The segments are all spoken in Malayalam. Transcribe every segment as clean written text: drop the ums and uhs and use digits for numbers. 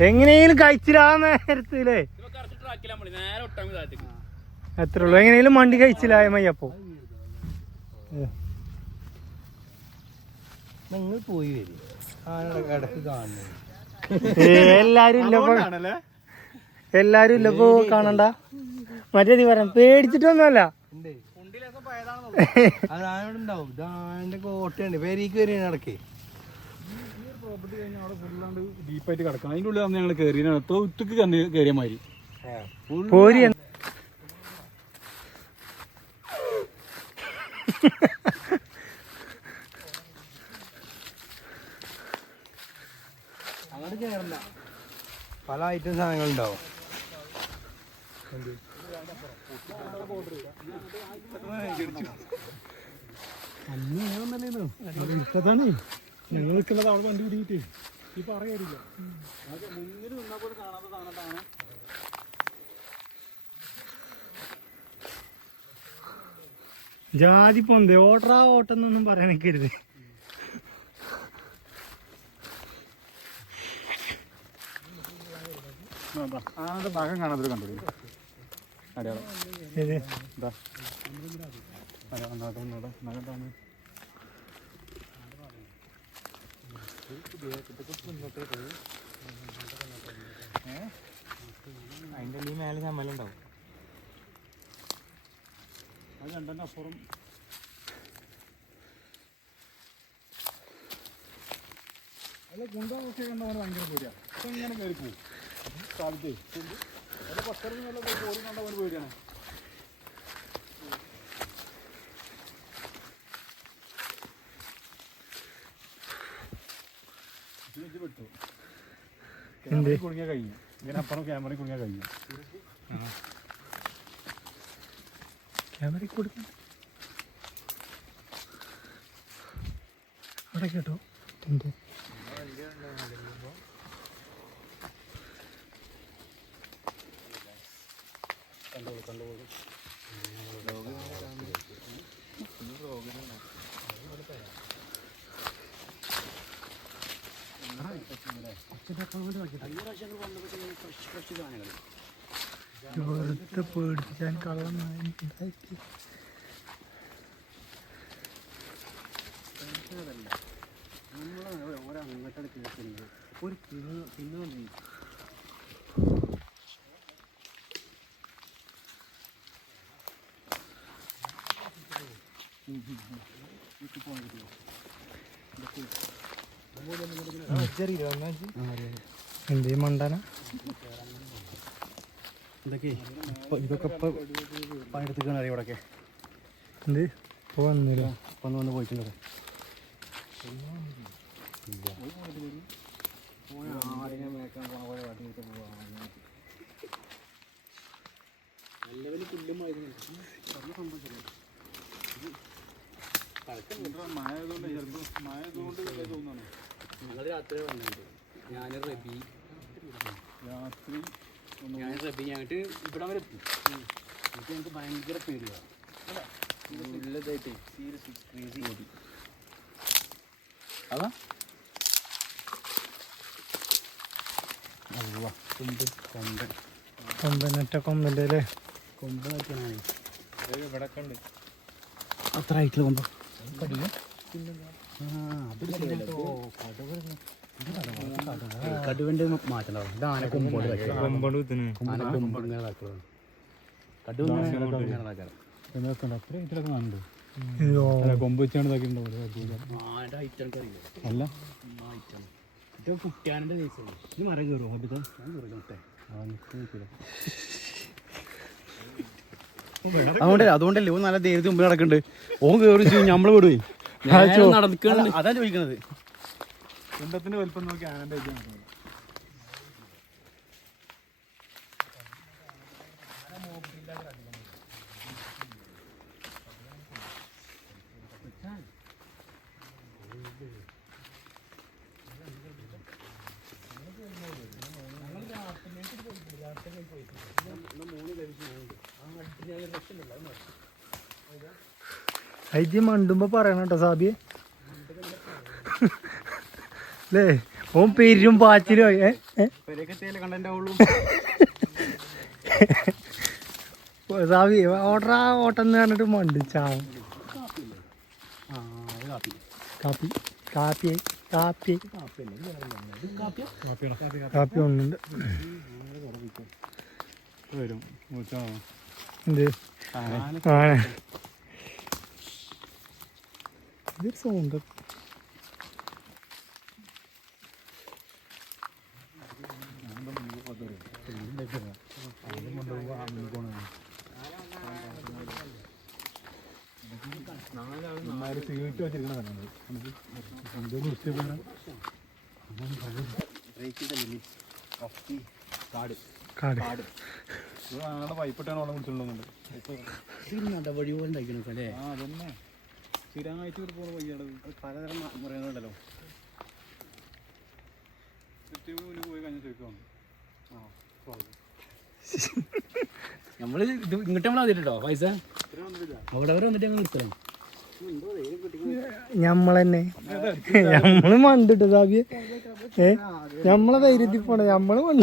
എങ്ങനെയും കഴിച്ചില്ല നേരത്തില്ലേ എത്ര ഉള്ളു എങ്ങനെയും മണ്ടി കഴിച്ചില്ല മയ്യപ്പോ നിങ്ങൾ പോയി വരും ഇടക്ക് കാണുന്നത് എല്ലാരും ഇല്ലപ്പോ കാണണ്ട മറ്റേത് പറയാം പേടിച്ചിട്ടൊന്നുമല്ല ഉണ്ടാവും ഇതാന്റെ കോട്ടയുണ്ട് പേരേക്ക് വരിക ഇടക്ക് പ്രോപ്പർട്ടി കഴിഞ്ഞാൽ അവിടെ ഫുള്ളാണ്ട് ഡീപ്പായിട്ട് കിടക്കണം അതിൻ്റെ ഉള്ളിൽ ഞങ്ങൾ കയറിയാണ് എത്ര ഉച്ചക്ക് കയറിയ മാതിരി പോരി അങ്ങോട്ട് കയറണ്ട പല ഐറ്റം സാധനങ്ങളുണ്ടാവും ഇഷ്ടത്താണ് നിങ്ങൾ നിൽക്കുന്നത് അവിടെ വണ്ടി പിടിക്കിട്ട് ഈ പറയാറില്ല മുന്നിൽ നിന്നാൽ പോലും കാണാത്ത സാധനത്താണ് ജാതി പൊന്ത് ഓട്ടന്നൊന്നും പറയാൻ നിൽക്കരുത് ആരുടെ ഭാഗം കാണാത്തൊരു കണ്ടു അടയാളം അതിൻ്റെ ഉള്ളിൽ മേലെ ചമ്മലുണ്ടാവും അത് രണ്ടെണ്ണം അപ്പുറം അല്ല ഗുണ്ടാവൊക്കെ കണ്ടവന് ഭയങ്കര പേടിയാണ് അപ്പം ഇങ്ങനെ കയറി പോകും കാലത്തേ അത് പത്തരത്തിൽ നല്ല പോലും കണ്ടവന് പേടിയാണ് ഇത് വിട്ടു ക്യാമറ കുടുങ്ങിയാൽ കഴിഞ്ഞു ഇങ്ങനെ അപ്പുറം ക്യാമറ കുടുങ്ങിയാൽ കഴിഞ്ഞു ക്യാമറ കൊടുക്കും അവിടെ കേട്ടോ എൻ്റെ വെറുതെ പേടിപ്പിച്ചാൻ കള്ളം ഉണ്ടാക്കി അങ്ങോട്ടാണ് കേൾക്കുന്നത് ഒരു പിന്നെ എന്തേ മണ്ടാന ഇതൊക്കെ ഇതൊക്കെ ഇപ്പം പണിയെടുത്തേക്കാണ് അറിയാം ഇവിടെയൊക്കെ എന്ത് ഇപ്പോൾ വന്നില്ല വന്ന് പോയിട്ടുണ്ട് ഞങ്ങൾ രാത്രി വന്നിട്ടുണ്ട് ഞാൻ റബി ഞങ്ങട്ട് ഇവിടെ വരെ എത്തി എനിക്ക് ഞങ്ങൾക്ക് ഭയങ്കര പേടിയാണ് നല്ലതായിട്ട് സീരിയസ് ക്രേസി മതി അതാ കൊമ്പനൊറ്റ കൊമ്പൻ്റെ അല്ലേ കൊമ്പ് നോക്കിയാണ് ഇവിടെ ഉണ്ട് അത്ര ആയിട്ടില്ല കൊമ്പ് കടുവന്റെ മാറ്റണ്ടാവും ഇത് ആന കൊമ്പോട് കൊമ്പ് വെച്ചാണ് അല്ല കുട്ടിയാൻ്റെ ഇത് മരം കയറുമോ അഭിതം അതുകൊണ്ടല്ലേ ഓൻ നല്ല ധൈര്യത്തിൽ മുമ്പിൽ നടക്കുന്നുണ്ട് ഓൻ കയറി ചെയ്യും നമ്മള് വിടുവേ നടക്കണം അതാ ചോദിക്കണത് കുണ്ടത്തിന്റെ വലിപ്പം നോക്കി ആനന്റെ അയച്ച് മണ്ടുമ്പോ പറയണം കേട്ടോ സാബിയെ അല്ലേ ഓൻ പെരും പാച്ചിലോ സാബി ഓട്ടറാ ഓട്ടം പറഞ്ഞിട്ട് മണ്ടിച്ചാവും കാപ്പി കാപ്പി കാപ്പി കാപ്പി ഒന്നുണ്ട് എന്ത് ആന ഇതൊരു സൗണ്ട് തീർച്ച വെച്ചിരിക്കണ കാട് കാട് ഞങ്ങളുടെ പൈപ്പിട്ടാണ് അവിടെ കുടിച്ചിട്ടുണ്ടെന്നുണ്ട് വഴി പോലെ ഉണ്ടായിരിക്കണം അല്ലേ? ആ അതന്നെ സ്ഥിരമായിട്ട് ഇവിടെ പോകുന്ന വഴിയാണ് പലതരം മൃഗങ്ങളുണ്ടല്ലോ. മുന്നിൽ പോയി കഴിഞ്ഞ ചോദിക്കണം നമ്മള് ഇത് ഇങ്ങോട്ട് നമ്മൾ ആദ്യട്ടോ പൈസ അവിടെ വരെ വന്നിട്ട് ഞങ്ങൾ നിർത്തണം. ഞമ്മളന്നെ ഞമ്മള് മണ്ടിട്ട് സാബിയെ ഞമ്മളെ ധൈര്യത്തിൽ പോണേ ഞമ്മള് മണ്ട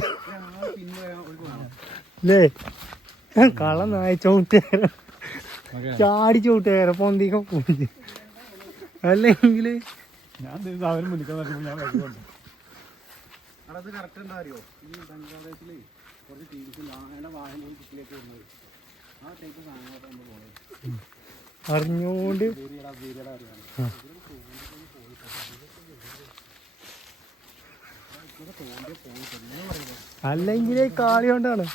അല്ലേ കള്ള നായ ചവിട്ടുകാരൻ ചാടി ചവിട്ടുകാര പൊന്തിക്കാൻ പോയി അല്ലെങ്കിൽ ഞാൻ അവരും മുന്നിക്കാൻ ഞാൻ വരുന്നുണ്ട്. അത് കറക്റ്റ് എന്താ അറിയോ, ഈ ബംഗ്ലാദേശില് കുറച്ച് ടീംസ് വാഹന കുട്ടിയിലേക്ക് വരുന്നത് ആ ടൈപ്പ് സാധനങ്ങളൊക്കെ നമ്മൾ പോകുന്നത് അറിഞ്ഞോണ്ട് അല്ലെങ്കിൽ കാളി കൊണ്ടാണ്.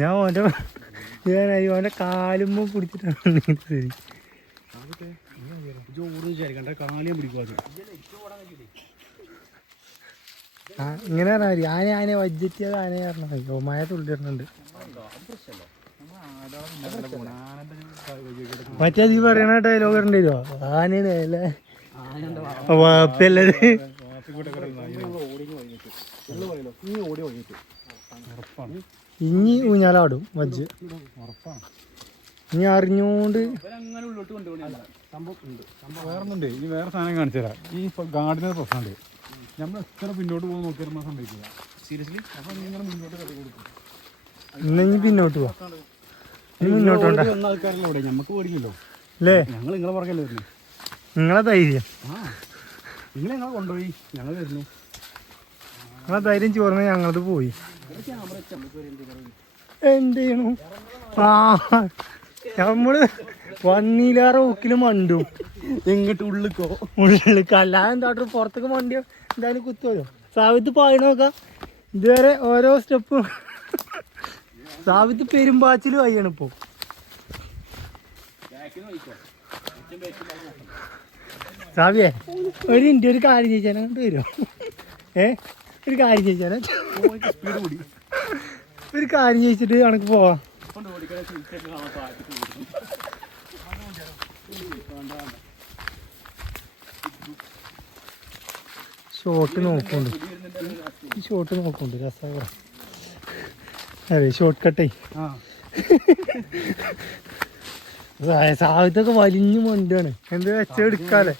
ഞാൻ ഓന്റെ കാലുമ്പോ പിടിച്ചിട്ടാണ് ചോറ് വിചാരിക്കണ്ട, കാലിയം പിടിക്കും. ഇങ്ങനെ പറഞ്ഞാൽ ആന ആനയെ വജ്ജെറ്റിയത് ആനയെ പറഞ്ഞോ മഴ തുള്ളിടുന്നുണ്ട്. മറ്റേ ഈ പറയണ ഡയലോഗ് ഉണ്ടല്ലോ ആനയുടെ അല്ലേ വാപ്പല്ലത് ഇനി ഊഞ്ഞാലാടും വജ്ജ് ഇനി അറിഞ്ഞോണ്ട് വേറൊന്നുണ്ട്. ഇനി വേറെ സാധനം കാണിച്ചു തരാം. ഈ ഗാർഡിന് പ്രശ്നമുണ്ട്. നമ്മൾ എത്ര പിന്നോട്ട് പോകുന്ന നോക്കിയാൽ നമ്മൾ സംഭവിക്കില്ല. സീരിയസ്ലി അപ്പൊ നിങ്ങൾ മുന്നോട്ട് കട്ടി കൊടുക്കും. ഇനി പിന്നോട്ട് പോവാ മുന്നോട്ട് വന്ന ആൾക്കാരല്ലോ ഇവിടെ, നമുക്ക് പേടിക്കല്ലോ അല്ലേ? ഞങ്ങൾ നിങ്ങളെ പുറകല്ലേ വരുന്നു. നിങ്ങളെ ധൈര്യം നിങ്ങൾ ഞങ്ങളെ കൊണ്ടുപോയി, ഞങ്ങൾ വരുന്നു. നിങ്ങളെ ധൈര്യം ചോർന്ന് ഞങ്ങളത് പോയി. എന്ത് ചെയ്യണു? ആ നമ്മള് വന്നില്ലാറെ ഊക്കില് മണ്ടും എങ്ങോട്ട് ഉള്ളിക്കോ ഉള്ളിലേക്ക് അല്ലാതെ എന്താ പുറത്തേക്ക് മണ്ടിയോ എന്തായാലും കുത്തുമല്ലോ. സാവിത്ത് പായണ നോക്കാം ഇതുവരെ ഓരോ സ്റ്റെപ്പും സാവിത്ത് പെരുമ്പാച്ചില് വയ്യാണ് ഇപ്പൊ. സാവിയെ ഒരു കാര്യം ചോദിച്ചാൽ അങ്ങോട്ട് വരുമോ? ഒരു കാര്യം ചോദിച്ചാൽ ഒരു കാര്യം ചോദിച്ചിട്ട് കണക്ക് പോവാം. ഷോട്ട് നോക്കുന്നുണ്ട്, ഈ ഷോട്ട് നോക്കുന്നുണ്ട് രസമാണ്. അതെ ഷോർട്ട് കട്ടേ സാഹിത്തൊക്കെ വലിഞ്ഞു മണ്ടാണ്. എന്താ വെച്ചെടുക്കാല്ലേ?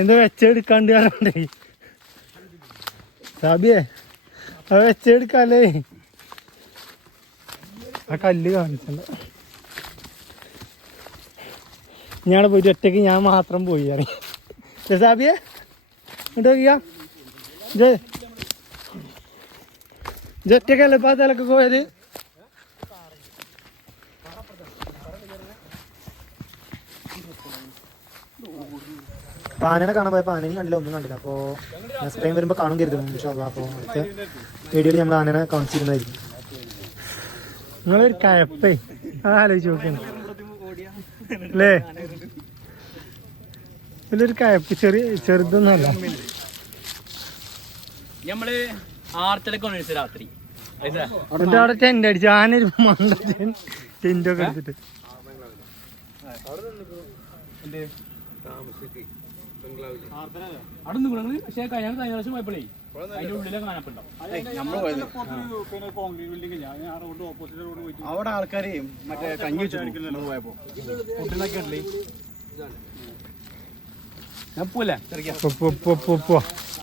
എന്താ വെച്ചെടുക്കാണ്ട് കാരണണ്ടേ സാബിയെ അത് വെച്ചെടുക്കാല്ലേ? ആ കല്ല് കാണിച്ചണ്ട. ഞാൻ പോയിട്ട് ഒറ്റയ്ക്ക് ഞാൻ മാത്രം പോയി ഇറങ്ങി. സാബിയെ ഇങ്ങോട്ട് നോക്കിയാ ഒറ്റക്കല്ലേ ഇപ്പൊ ആ തലക്ക് പോയത്? ആനനെ കാണാൻ പോയപ്പോൾ ആനയും കണ്ടില്ല, ഒന്നും കണ്ടില്ല. അപ്പോൾ നെക്സ്റ്റ് ടൈം വരുമ്പോൾ കാണും കരുതുന്നു. അപ്പോൾ അടുത്ത വീഡിയോയിൽ നമ്മൾ ആനനെ കാണിച്ചിരുന്നതായിരിക്കും. നിങ്ങളൊരു കയപ്പേ ആലോചിച്ച് നോക്കുന്നു അല്ലേ? ഇതിലൊരു കയപ്പ് ചെറുതൊന്നുമല്ല. നമ്മള് ആർത്തലൊക്കെ രാത്രി എന്നിട്ട് അവിടെ ടെന്റ് അടിച്ചു. ആനൊരു മണ്ട ടെന്റൊക്കെ എടുത്തിട്ട് അവിടെ നിങ്ങള് പക്ഷേ കഴിഞ്ഞ പ്രാവശ്യം പോയപ്പോഴേ അതിന്റെ ഉള്ളിലെ കാണപ്പെട്ടോ പിന്നെ കോൺക്രീറ്റ് ബിൽഡിംഗ് ഞാൻ ആ റോഡ് ഓപ്പോസിറ്റ് റോഡ് പോയിട്ട് അവിടെ ആൾക്കാര് മറ്റേ കഞ്ഞി വെച്ചിരിക്കുന്നു പോയപ്പോ ഫുഡിനൊക്കെ ഉണ്ടല്ലേ ഞാൻ പോലെ പോ